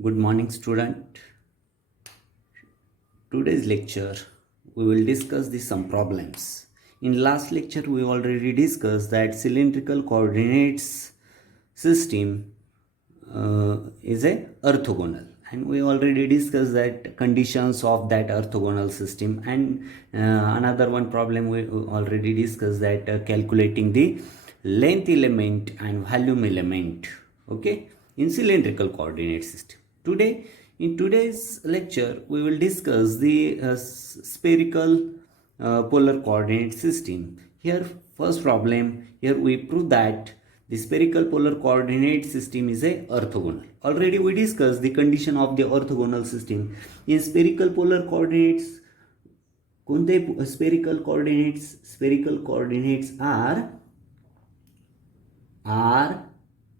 Good morning, student. Today's lecture we will discuss some problems. In last lecture we already discussed that cylindrical coordinates system is a orthogonal, and we already discussed that conditions of that orthogonal system, and another one problem we already discussed that calculating the length element and volume element, okay, in cylindrical coordinate system. In today's lecture we will discuss the spherical polar coordinate system. Here, first problem, here we prove that the spherical polar coordinate system is a orthogonal. Already we discussed the condition of the orthogonal system. In spherical polar coordinates, कोणते spherical coordinates are r,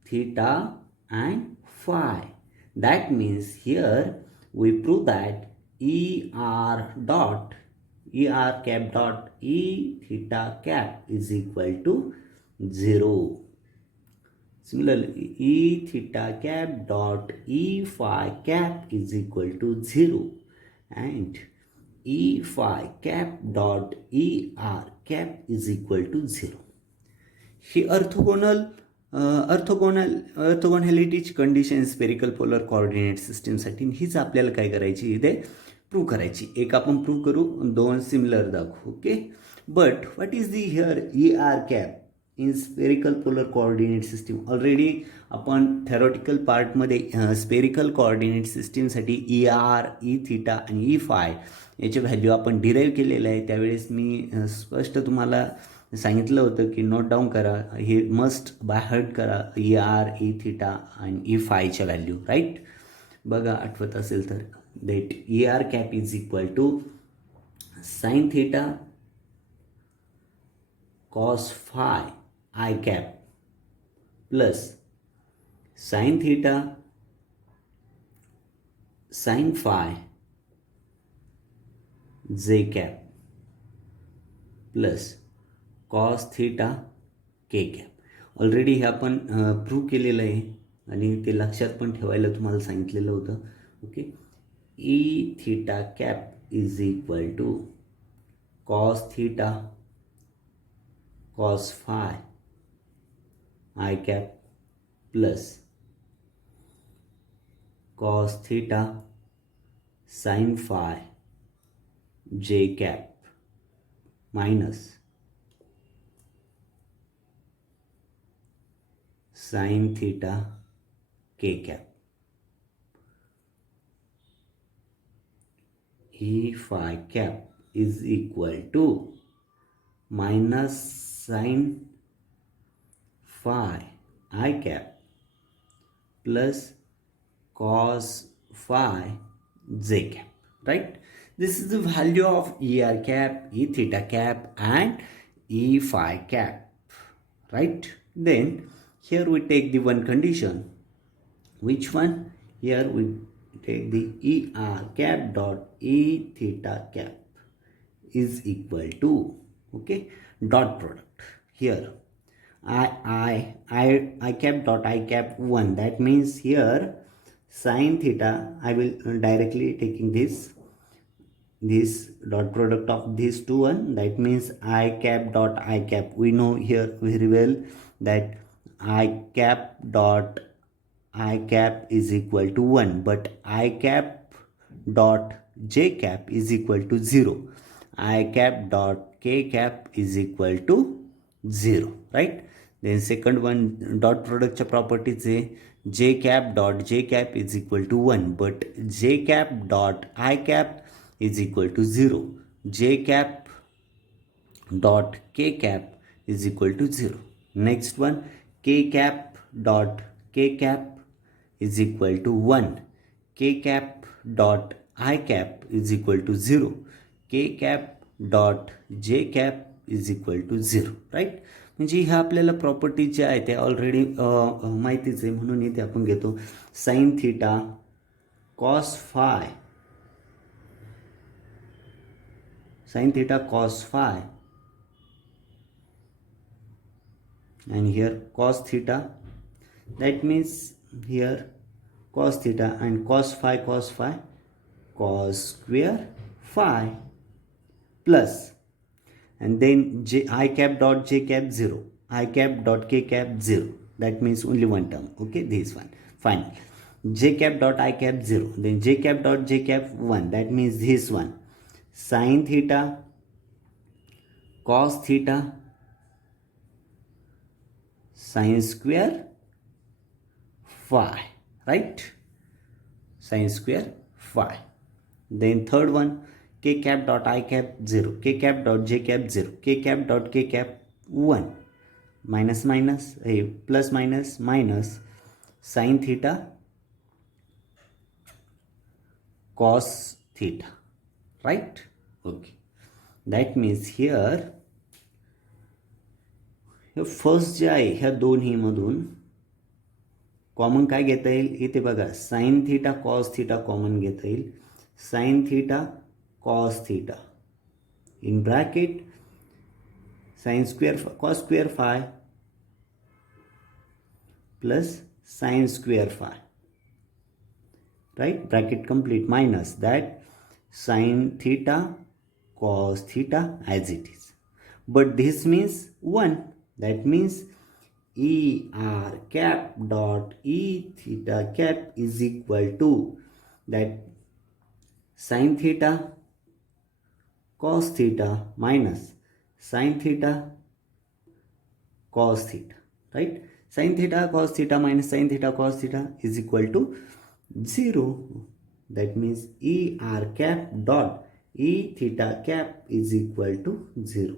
theta and phi. That means here we prove that er cap dot e theta cap is equal to 0. Similarly, e theta cap dot e phi cap is equal to 0, and e phi cap dot e r cap is equal to 0. ही ऑर्थोगोनॅलिटीची condition spherical polar coordinate सिस्टीमसाठी हीच आपल्याला काय करायची, इथे prove करायची. एक आपण प्रूव्ह करू, दोन सिमिलर दाखवू. Okay, but what is the here e r cap in spherical polar coordinate system? Already आपण थेरॉटिकल पार्टमध्ये स्पेरिकल कोऑर्डिनेट सिस्टीमसाठी ई आर, ई थिटा आणि ई फाय याचे व्हॅल्यू आपण डिराईव्ह केलेलं आहे. त्यावेळेस मी स्पष्ट तुम्हाला सांगितलं होतं की नोट डाऊन करा, हे मस्ट बाय हार्ट करा ई आर, ई थिटा आणि ई फायच्या व्हॅल्यू, राईट? बघा, आठवत असेल तर that e r cap is equal to sine theta cos phi i cap plus sine theta sine phi j cap plus cos theta k cap. Already हे आपण prove केलेलं आहे आणि ते लक्षात पण ठेवायला तुम्हाला सांगितलेलं होतं. Okay, e theta cap is equal to cos theta cos phi i cap plus cos theta sine phi j cap minus sine theta k cap. E phi cap is equal to minus sine phi i cap plus cos phi j cap, right? This is the value of er cap, e theta cap and e phi cap, right? Then here we take the one condition. Which one? Here we take the er cap dot e theta cap is equal to, okay, dot product. Here I cap dot I cap 1. That means here sin theta, I will directly taking this dot product of these two one. That means I cap dot I cap. We know here very well that I cap dot I cap is equal to 1, but I cap dot J cap is equal to 0. I cap dot K cap is equal to 0, right? Then second one, dot product properties say J cap dot J cap is equal to 1, but J cap dot I cap is equal to 0. J cap dot K cap is equal to 0. Next one, K cap dot K cap is equal to 1. K cap dot I cap is equal to 0. K cap dot J cap is equal to 0, right? म्हणजे ह्या आपल्याला property ज्या आहेत त्या already माहितीच आहे, म्हणून इथे आपण घेतो sign theta cos five, sign theta cos five and here cos theta. That means here cos theta, and cos phi cos square phi, plus, and then I cap dot j cap 0, I cap dot k cap 0, that means only one term, okay, this one. Fine, j cap dot I cap 0, then j cap dot j cap 1, that means this one, sin theta cos theta sin square phi, right? Sin square phi. Then third one, k cap dot I cap 0, k cap dot j cap 0, k cap dot k cap 1, minus minus, plus minus minus, sin theta cos theta, right? Okay, that means here first जे आहे ह्या दोन्ही मधून common काय घेता येईल, इथे बघा sine theta cos theta common घेता येईल, sine theta cos theta in bracket sine square cos square five plus sine square five, right, bracket complete, minus that sin theta cos theta as it is, but this means 1, that means e r cap dot e theta cap is equal to that sin theta cos theta minus sin theta cos theta, right? Sin theta cos theta minus sin theta cos theta is equal to 0. That means e r cap dot e theta cap is equal to 0.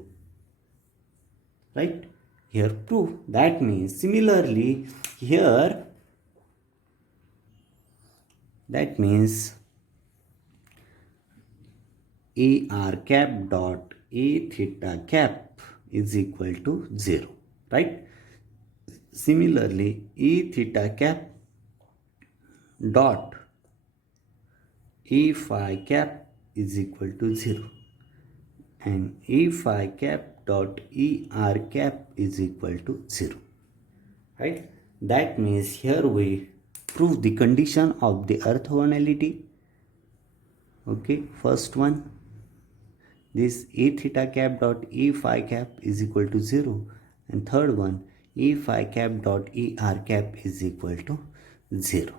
Right? Here proof. That means similarly here, that means e r cap dot e theta cap is equal to 0. Right? Similarly e theta cap dot e phi cap is equal to 0, and e phi cap dot e r cap is equal to 0, right? That means here we prove the condition of the orthogonality. Okay, first one, this e theta cap dot e phi cap is equal to 0, and third one, e phi cap dot e r cap is equal to 0.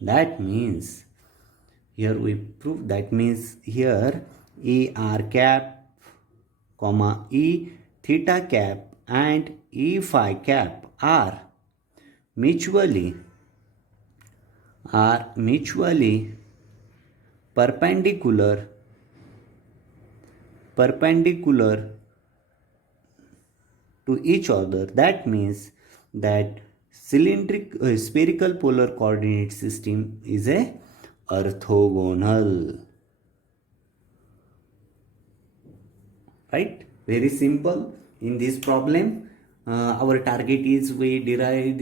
That means here we prove, that means here e r cap comma e theta cap and e phi cap are mutually perpendicular to each other. That means that spherical polar coordinate system is a orthogonal, right? Very simple. In this problem our target is we derive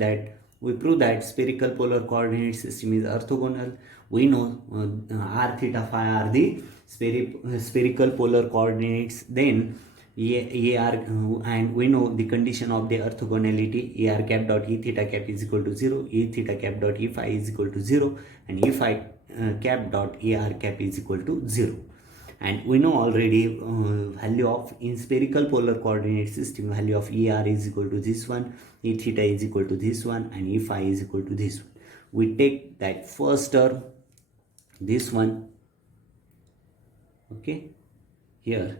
that we prove that spherical polar coordinate system is orthogonal. We know r theta phi are the spherical polar coordinates. Then and we know the condition of the orthogonality, e r cap dot e theta cap is equal to 0, e theta cap dot e phi is equal to 0, and e phi cap dot e r cap is equal to 0. And we know already value of, in spherical polar coordinate system, value of e r is equal to this one, e theta is equal to this one, and e phi is equal to this one. We take that first term, this one, okay, here.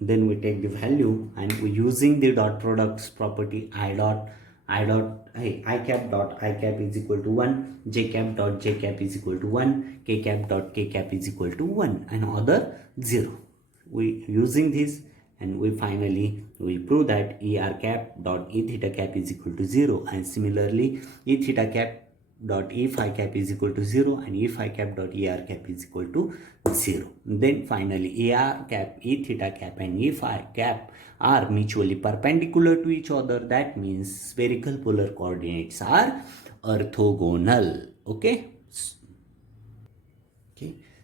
Then we take the value, and we using the dot products property, I cap dot I cap is equal to 1, j cap dot j cap is equal to 1, k cap dot k cap is equal to 1, and other 0. We using this, and we finally we prove that e r cap dot e theta cap is equal to 0, and similarly e theta cap dot e phi cap is equal to 0, and e phi cap dot e r cap is equal to 0. Then finally e r cap, e theta cap, and e phi cap are mutually perpendicular to each other. That means spherical polar coordinates are orthogonal. Okay.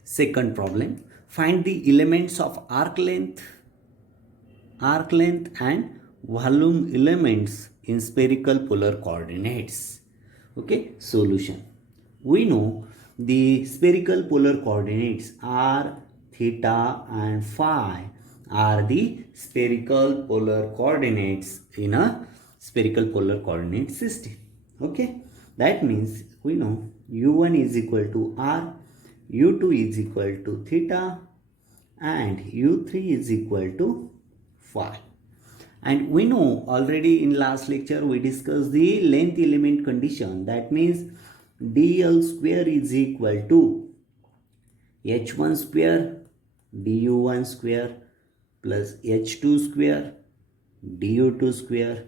Second problem, find the elements of arc length and volume elements in spherical polar coordinates. Okay, solution. We know the spherical polar coordinates are theta and phi are the spherical polar coordinates in a spherical polar coordinate system. Okay, that means we know u1 is equal to r, u2 is equal to theta, and u3 is equal to phi. And we know already in last lecture we discussed the length element condition. That means dl square is equal to h1 square du1 square plus h2 square du2 square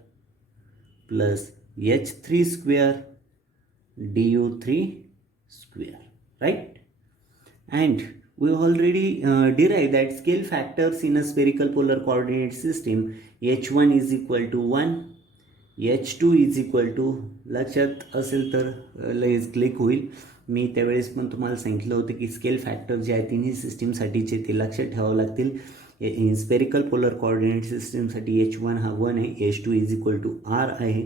plus h3 square du3 square, right? And we already derived that scale factors in a spherical polar coordinate system h1 is equal to 1, h2 is equal to, लक्षात असेल तर लगेच click होईल. मी त्यावेळेस पण तुम्हाला सांगितलं होतं की स्केल फॅक्टर जे आहे तिन्ही सिस्टीमसाठीचे ते लक्षात ठेवावं लागतील. इन स्पेरिकल पोलर कोऑर्डिनेट सिस्टीमसाठी h1 हा 1 आहे, h2 is equal to r आहे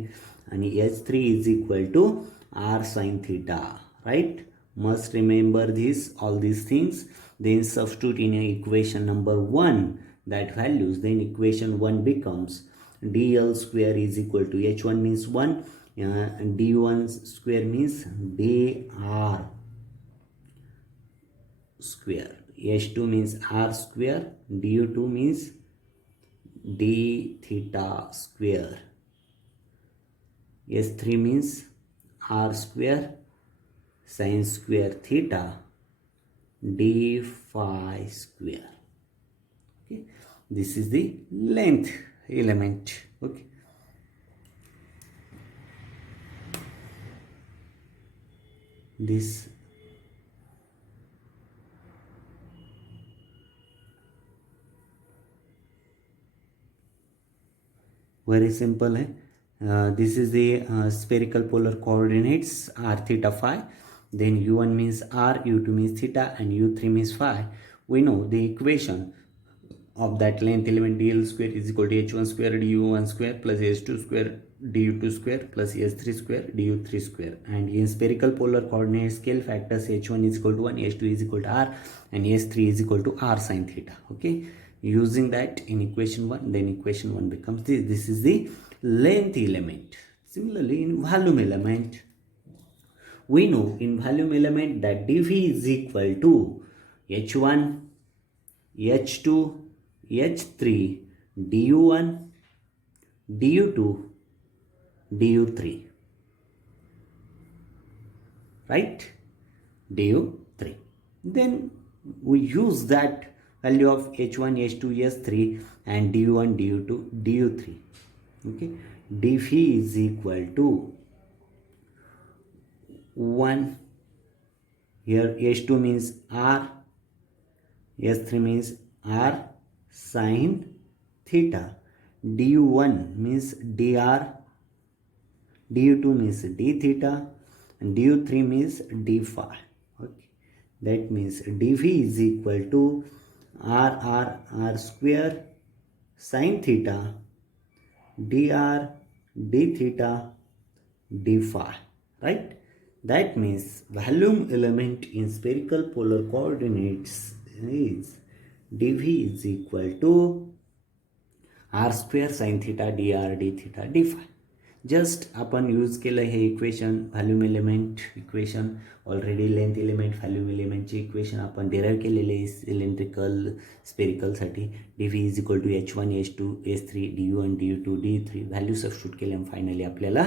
आणि h3 is equal to r sin theta, right? Must remember this, all these things. Then substitute in equation number 1 that values. Then equation 1 becomes dl square is equal to h1 means 1 and d1 square means dr square, h2 means r square, du2 means d theta square, h3 means r square sin square theta d phi square. Okay, this is the length element. Okay, this very simple है. This is the spherical polar coordinates r theta phi. Then u1 means r, u2 means theta, and u3 means phi. We know the equation of that length element dl square is equal to h1 square du1 square plus h2 square du2 square plus h3 square du3 square. And in spherical polar coordinate scale factors h1 is equal to 1, h2 is equal to r, and h3 is equal to r sin theta. Okay, using that in equation 1, then equation 1 becomes this. This is the length element. Similarly, in volume element, we know in volume element that dv is equal to h1, h2, h3, du1, du2, du3, right? du3. Then we use that value of h1, h2, h3 and du1, du2, du3. Okay, dv is equal to 1, here h2 means r, h3 means r sin theta, du1 means dr, du2 means d theta, and du3 means d phi. Okay, that means dv is equal to r square sin theta dr d theta d phi, right? That means volume element in spherical polar coordinates is dv is equal to r square sin theta dr d theta d phi. Just आपण use केलं हे equation volume element equation. Already length element volume एलिमेंटचे equation आपण derive केलेले आहे cylindrical स्पेरिकलसाठी. D v is equal to h1, h2, h3, du1, du2, d3 value substitute केले आणि फायनली आपल्याला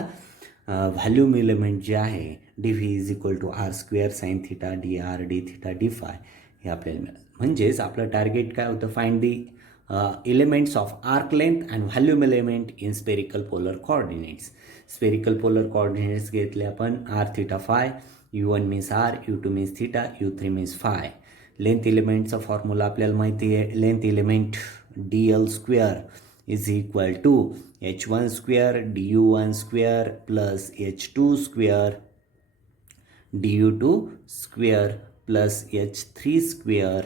व्हॅल्यूम एलिमेंट जे आहे d v is equal to r square sine theta d r d theta d phi हे आपल्याला मिळालं. म्हणजेच आपलं टार्गेट काय होतं, find the elements of arc length and volume element in spherical polar coordinates. Spherical polar coordinates घेतले आपण r theta phi, u1 means r, u2 means theta, u3 means phi. Length elementचा फॉर्म्युला आपल्याला माहिती आहे. Length element dl square is equal to h1 square du1 square plus h2 square du2 square plus h3 square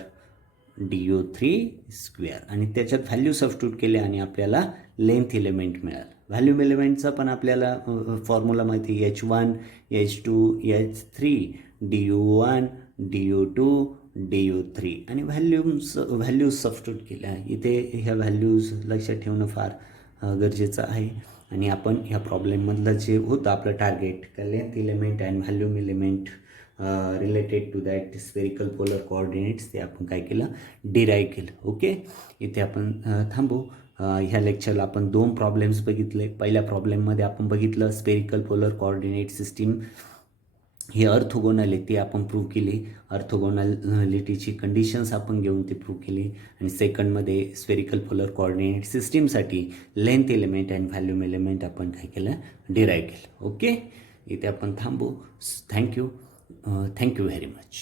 du3 square आणि त्याच्यात value substitute केले आणि आपल्याला length element मिळालं. व्हॅल्यूम एलिमेंटचा पण आपल्याला फॉर्म्युला माहिती आहे, H1 H2 H3 DU1 DU2 DU3 आणि व्हॅल्यूज सबस्टिट्यूट केल्या. इथे ह्या व्हॅल्यूज लक्षात ठेवणं फार गरजेचं आहे. आणि आपण ह्या प्रॉब्लेममधलं जे होतं आपलं target length element and volume element related to that spherical polar coordinates ते आपण काय केलं, डिराईव्ह केलं. ओके, इथे आपण थांबू. ह्या लेक्चरला आपण 2 प्रॉब्लेम्स बघितले. पहिल्या प्रॉब्लेममध्ये आपण बघितलं स्फेरिकल पोलर कोऑर्डिनेट सिस्टीम हे ऑर्थोगोनल आहे ते आपण प्रूव्ह केले. ऑर्थोगोनॅलिटीची कंडिशन्स आपण घेऊन ते प्रूव्ह केले. आणि सेकंडमध्ये स्फेरिकल पोलर कोऑर्डिनेट सिस्टीमसाठी length element and volume element आपण काय केलं, डिराईव्ह केलं. ओके, इथे आपण थांबू. Thank you very much.